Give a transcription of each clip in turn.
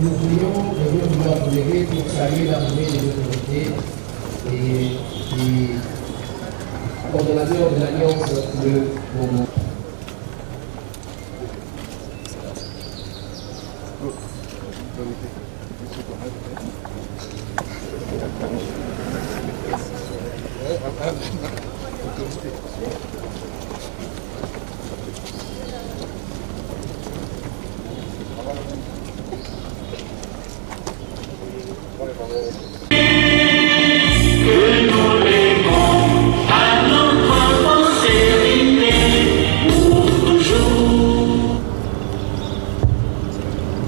Nous prions de Dieu nous encourager pour saluer la journée des autorités et coordonnateur de l'Alliance de Congo.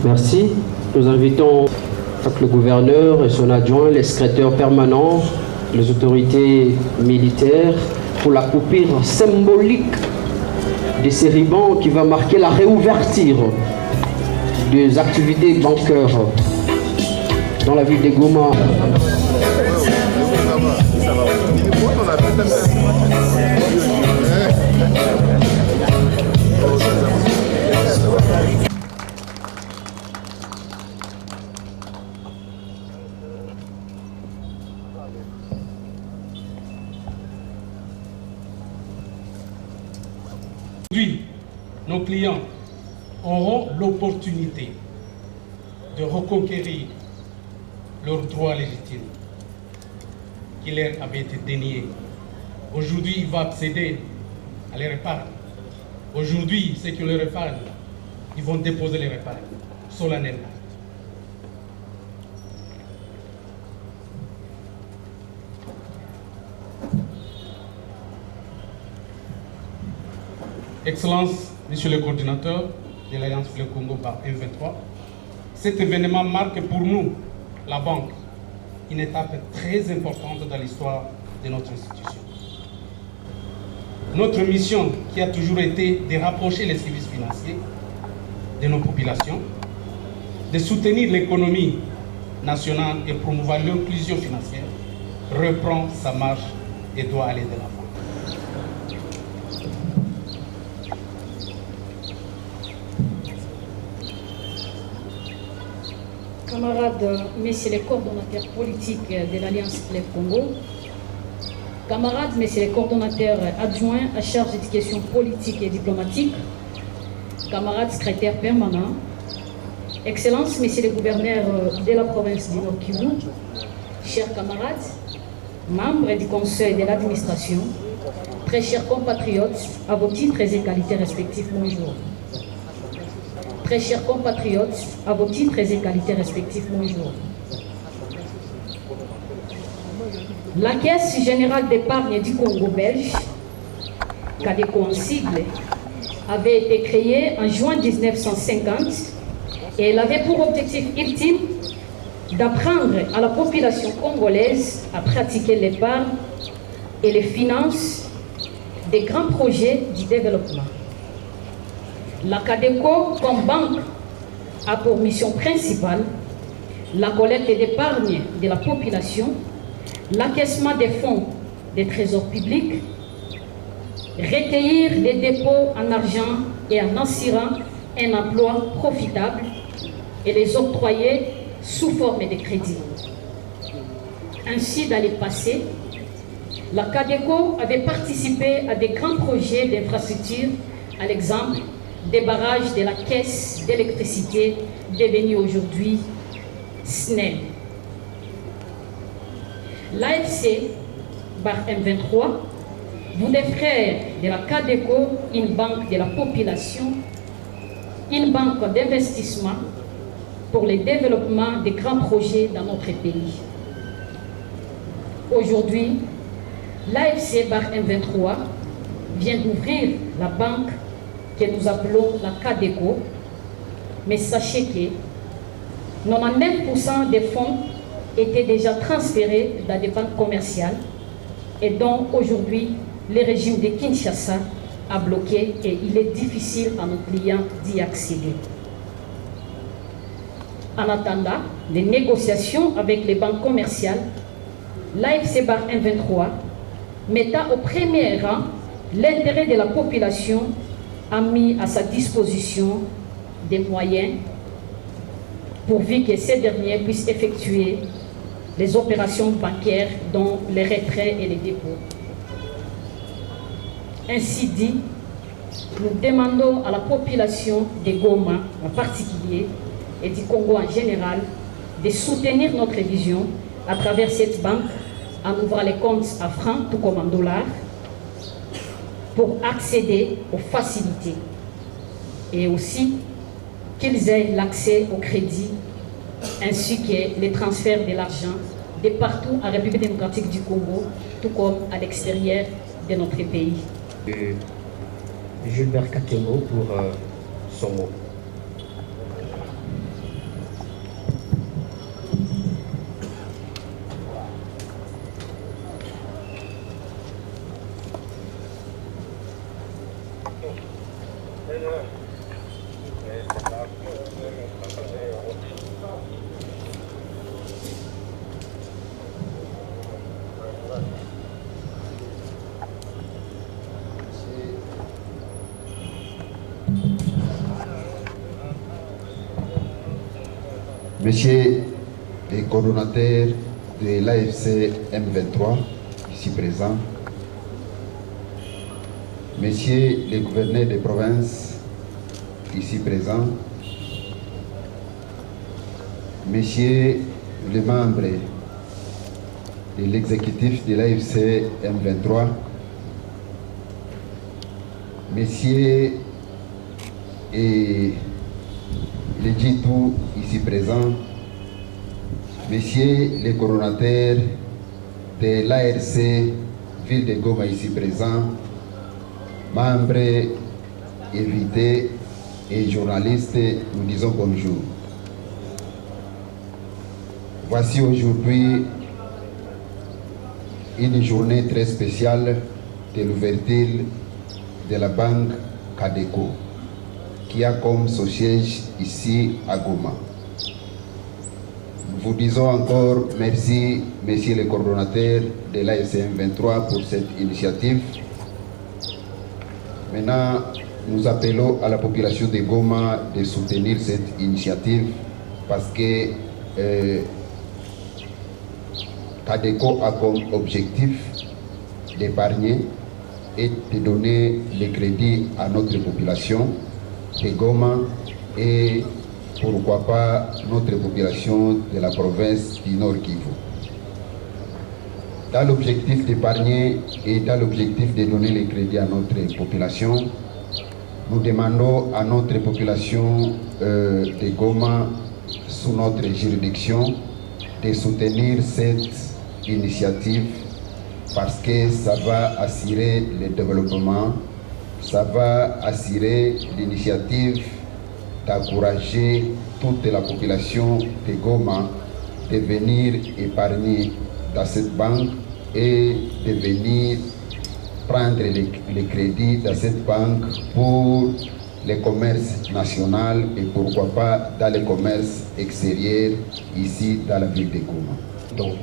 Merci. Nous invitons le gouverneur et son adjoint, les secrétaires permanents, les autorités militaires pour la coupure symbolique de ces rubans qui va marquer la réouverture des activités bancaires dans la ville de Goma. Aujourd'hui, nos clients auront l'opportunité de reconquérir leurs droits légitimes qui leur avaient été déniés. Aujourd'hui, ils vont accéder à leur épargne. Aujourd'hui, ceux qui ont leur épargne, ils vont déposer leur épargne solennellement. Excellences, Monsieur le coordinateur de l'Alliance Fleuve Congo par M23, cet événement marque pour nous, la banque, une étape très importante dans l'histoire de notre institution. Notre mission, qui a toujours été de rapprocher les services financiers de nos populations, de soutenir l'économie nationale et promouvoir l'inclusion financière, reprend sa marche et doit aller de l'avant. Camarades, messieurs les coordonnateurs politiques de l'Alliance Fleuve Congo, camarades, messieurs les coordonnateurs adjoints à charge des questions politiques et diplomatiques, camarades secrétaires permanents, Excellences, messieurs les gouverneurs de la province du Nord Kivu, chers camarades, membres du conseil de l'administration, très chers compatriotes, à vos titres et qualités respectifs, bonjour. Très chers compatriotes, à vos titres et qualités respectifs, bonjour. La Caisse générale d'épargne du Congo belge, CADECO en sigle, avait été créée en juin 1950 et elle avait pour objectif ultime d'apprendre à la population congolaise à pratiquer l'épargne et les finances des grands projets du développement. La CADECO, comme banque, a pour mission principale la collecte d'épargne de la population, l'encaissement des fonds des trésors publics, recueillir les dépôts en argent et en assurant un emploi profitable et les octroyer sous forme de crédit. Ainsi, dans le passé, la CADECO avait participé à des grands projets d'infrastructure, à l'exemple des barrages de la caisse d'électricité devenue aujourd'hui SNEL. L'AFC, bar M23, voulait faire de la CADECO une banque de la population, une banque d'investissement pour le développement des grands projets dans notre pays. Aujourd'hui, l'AFC bar M23 vient d'ouvrir la banque que nous appelons la CADECO, mais sachez que 99% des fonds étaient déjà transférés dans des banques commerciales et dont aujourd'hui le régime de Kinshasa a bloqué et il est difficile à nos clients d'y accéder. En attendant les négociations avec les banques commerciales, l'AFC bar M23 mettant au premier rang l'intérêt de la population a mis à sa disposition des moyens pourvu que ces derniers puissent effectuer les opérations bancaires dont les retraits et les dépôts. Ainsi dit, nous demandons à la population de Goma en particulier et du Congo en général de soutenir notre vision à travers cette banque en ouvrant les comptes à francs tout comme en dollars pour accéder aux facilités et aussi qu'ils aient l'accès au crédit ainsi que les transferts de l'argent de partout en République démocratique du Congo, tout comme à l'extérieur de notre pays. Gilbert Kakemo pour son mot. Messieurs les coordonnateurs de l'AFC M23, ici présents, Messieurs les gouverneurs des provinces, ici présents, Messieurs les membres de l'exécutif de l'AFC M23, Messieurs et les Djitou ici présents, Messieurs les coordonnateurs de l'ARC Ville de Goma ici présents, membres, invités et journalistes, nous disons bonjour. Voici aujourd'hui une journée très spéciale de l'ouverture de la banque CADECO, qui a comme son siège ici à Goma. Nous vous disons encore merci, messieurs les coordonnateurs de l'AFC M23 pour cette initiative. Maintenant, nous appelons à la population de Goma de soutenir cette initiative parce que CADECO a comme objectif d'épargner et de donner les crédits à notre population de Goma et pourquoi pas notre population de la province du Nord Kivu. Dans l'objectif d'épargner et dans l'objectif de donner les crédits à notre population, nous demandons à notre population de Goma, sous notre juridiction, de soutenir cette initiative parce que ça va assurer le développement, ça va assurer l'initiative d'encourager toute la population de Goma de venir épargner dans cette banque et de venir prendre les crédits dans cette banque pour le commerce national et pourquoi pas dans le commerce extérieur ici dans la ville de Goma. Donc,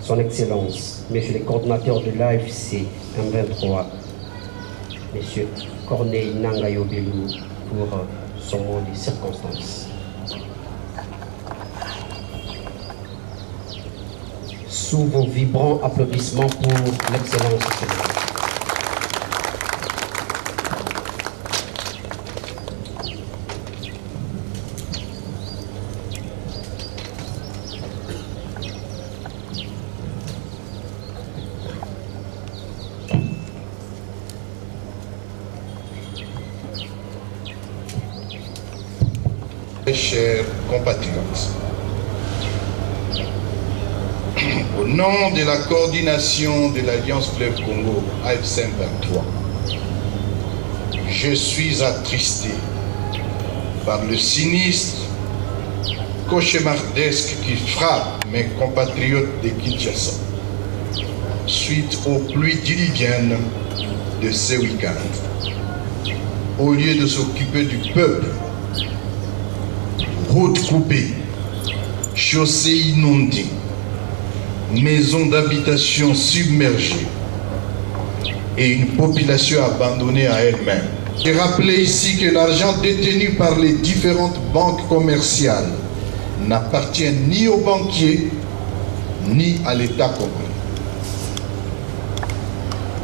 Son Excellence, Monsieur le coordinateur de l'AFC M23, Monsieur Corneille Nangayo Belou, pour son mot de circonstance. Sous vos vibrants applaudissements pour l'excellence du Sénégal. Chers compatriotes, au nom de la coordination de l'Alliance Fleuve Congo AFC M23, je suis attristé par le sinistre cauchemardesque qui frappe mes compatriotes de Kinshasa suite aux pluies diluviennes de ce week-end. Au lieu de s'occuper du peuple, routes coupées, chaussées inondées, maisons d'habitation submergées et une population abandonnée à elle-même. J'ai rappelé ici que l'argent détenu par les différentes banques commerciales n'appartient ni aux banquiers ni à l'État congolais.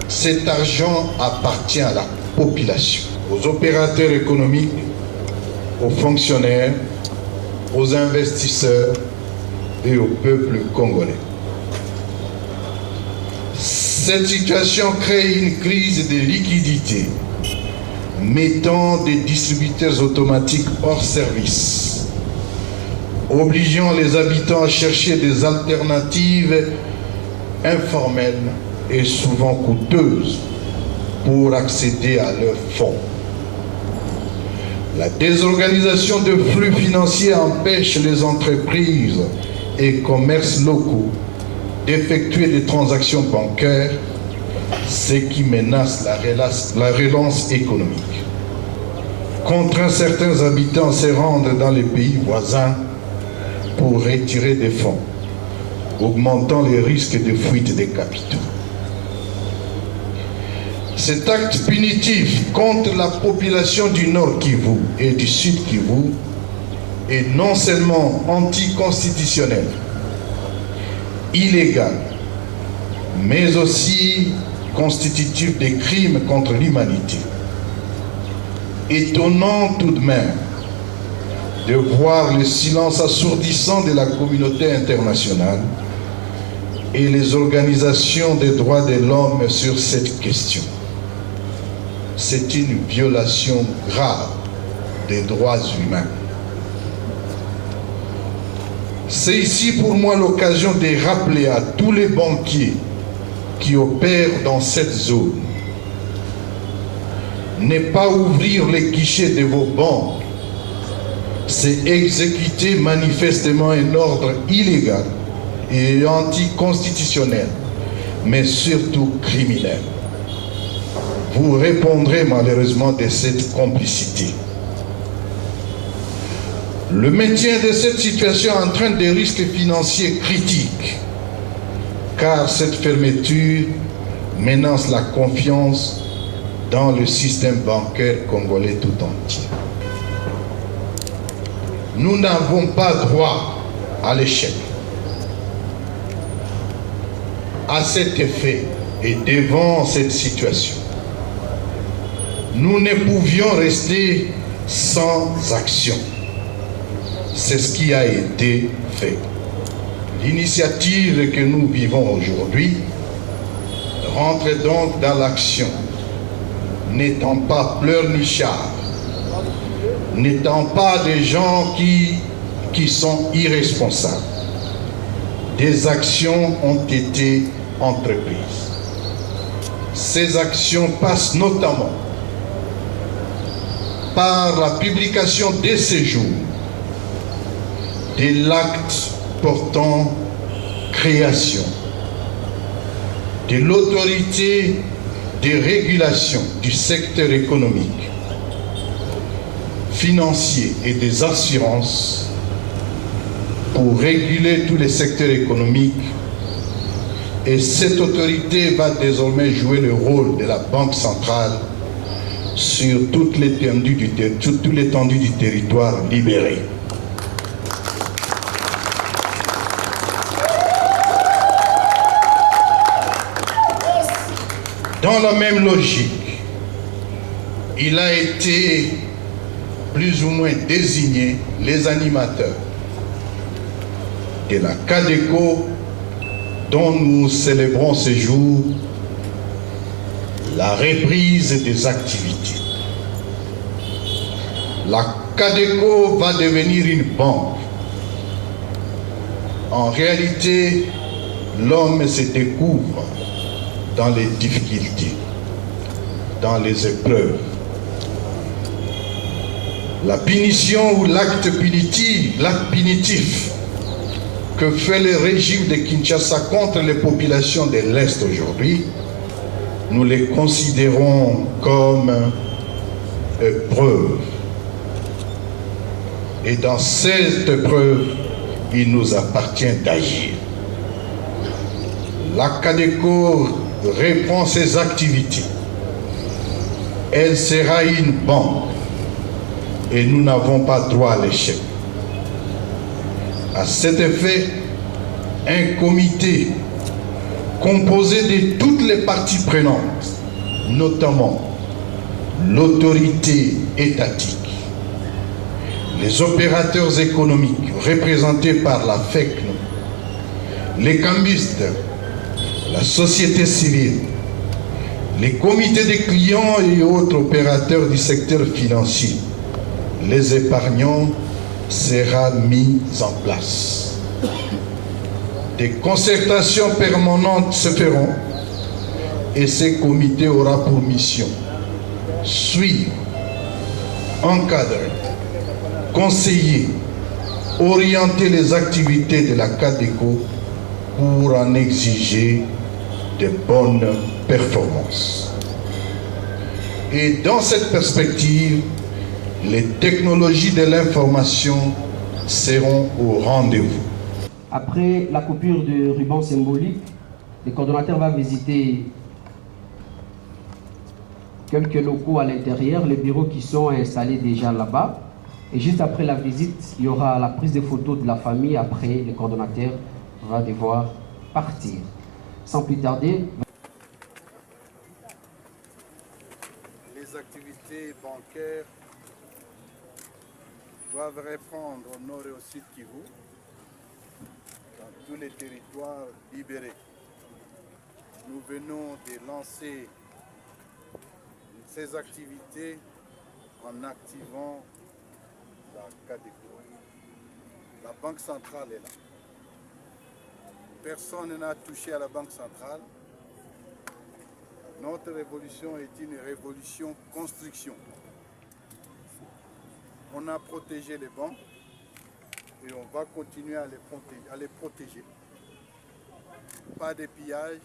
Cet argent appartient à la population, aux opérateurs économiques, aux fonctionnaires, aux investisseurs et au peuple congolais. Cette situation crée une crise de liquidité, mettant des distributeurs automatiques hors service, obligeant les habitants à chercher des alternatives informelles et souvent coûteuses pour accéder à leurs fonds. La désorganisation de flux financiers empêche les entreprises et commerces locaux d'effectuer des transactions bancaires, ce qui menace la relance économique. Contraint certains habitants à se rendre dans les pays voisins pour retirer des fonds, augmentant les risques de fuite des capitaux. Cet acte punitif contre la population du Nord Kivu et du Sud Kivu est non seulement anticonstitutionnel, illégal, mais aussi constitutif de crimes contre l'humanité. Étonnant tout de même de voir le silence assourdissant de la communauté internationale et les organisations des droits de l'homme sur cette question. C'est une violation grave des droits humains. C'est ici pour moi l'occasion de rappeler à tous les banquiers qui opèrent dans cette zone, ne pas ouvrir les guichets de vos banques, c'est exécuter manifestement un ordre illégal et anticonstitutionnel, mais surtout criminel. Vous répondrez malheureusement de cette complicité. Le maintien de cette situation entraîne des risques financiers critiques, car cette fermeture menace la confiance dans le système bancaire congolais tout entier. Nous n'avons pas droit à l'échec. À cet effet, Et devant cette situation, nous ne pouvions rester sans action. C'est ce qui a été fait. L'initiative que nous vivons aujourd'hui rentre donc dans l'action, n'étant pas pleurnichards, n'étant pas des gens qui sont irresponsables. Des actions ont été entreprises. Ces actions passent notamment par la publication dès ce jour de l'acte portant création de l'autorité de régulation du secteur économique, financier et des assurances pour réguler tous les secteurs économiques. Et cette autorité va désormais jouer le rôle de la Banque centrale sur toute l'étendue du territoire libéré. Dans la même logique, il a été plus ou moins désigné les animateurs de la CADECO dont nous célébrons ce jour la reprise des activités. La CADECO va devenir une banque. En réalité, l'homme se découvre dans les difficultés, dans les épreuves. La punition ou l'acte punitif que fait le régime de Kinshasa contre les populations de l'Est aujourd'hui, nous les considérons comme épreuves. Et dans cette épreuve, il nous appartient d'agir. La CADECO reprend ses activités. Elle sera une banque et nous n'avons pas droit à l'échec. À cet effet, un comité composé de toutes les parties prenantes, notamment l'autorité étatique, les opérateurs économiques représentés par la FECN, les cambistes, la société civile, les comités de clients et autres opérateurs du secteur financier, les épargnants, sera mis en place. Des concertations permanentes se feront et ce comité aura pour mission suivre, encadrer, conseiller, orienter les activités de la CADECO pour en exiger de bonnes performances. Et dans cette perspective, les technologies de l'information seront au rendez-vous. Après la coupure de ruban symbolique, le coordonnateur va visiter quelques locaux à l'intérieur, les bureaux qui sont installés déjà là-bas. Et juste après la visite, il y aura la prise de photos de la famille. Après, le coordonnateur va devoir partir. Sans plus tarder... Les activités bancaires doivent reprendre au nord et au sud Kivu, dans tous les territoires libérés. Nous venons de lancer ces activités en activant la CADECO. La Banque centrale est là. Personne n'a touché à la Banque centrale. Notre révolution est une révolution construction. On a protégé les banques et on va continuer à les protéger. Pas de pillage.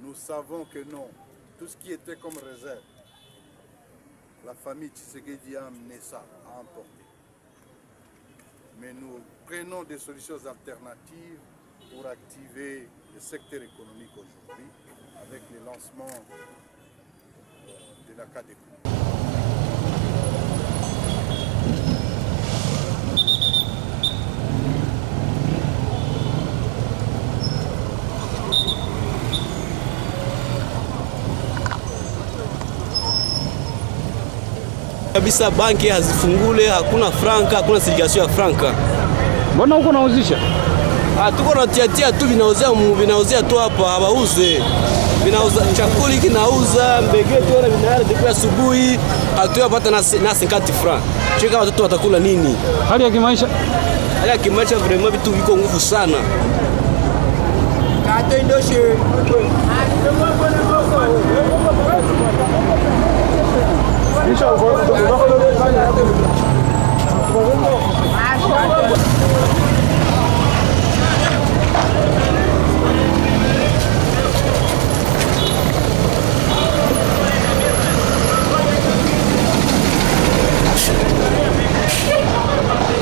Nous savons que non. Tout ce qui était comme réserve, la famille Tshisekedi a amené ça, a emporté. Mais nous prenons des solutions alternatives pour activer le secteur économique aujourd'hui avec le lancement de la CADECO. kabisa, banki hazifungule, hakuna franka, hakuna sirikasio ya franka. Mbona huko nauzisha? Tuko na tia tu vinauzia tu hapa, hawauze. Vinauza chakuli, kinauza mbegeti wala vinara depuis asubuhi, hatuyapata na 50 francs. Cheka watoto watakula nini? Hali ya kimaisha vraiment vitu viko nguvu sana. Inshallah.